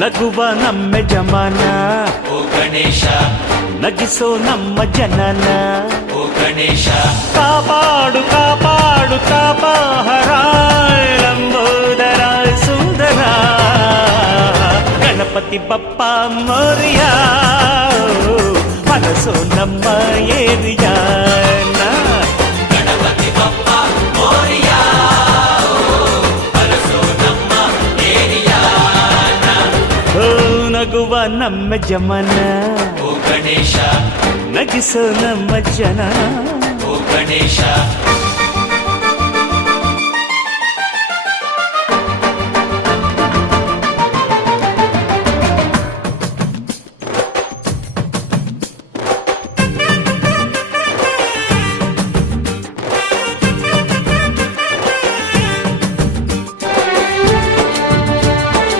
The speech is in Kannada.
ನಗುವ ನಮ್ಮ ಜಮಾನ ಓ ಗಣೇಶ ನಗಿಸೋ ನಮ್ಮ ಜನನ ಓ ಗಣೇಶ ಕಾಪಾಡು ಕಾಪಾಡು ಕಾಪಾಹರ ಲಂಬೋದರ ಸುಂದರ ಗಣಪತಿ ಬಪ್ಪ ಮೋರಿಯ ಮನಸ್ಸು ನಮ್ಮ ಏರಿಯಾನ ಗಣಪತಿ ಬಪ್ಪ ಮೋರಿಯ ಅರಸೋ ನಮ್ಮ ಏರಿಯಾನ ಓ ನಗುವ ನಮ್ಮ ಜಮನ ಓ ಗಣೇಶ ನಗಿಸೋ ನಮ್ಮ ಜನ ಓ ಗಣೇಶ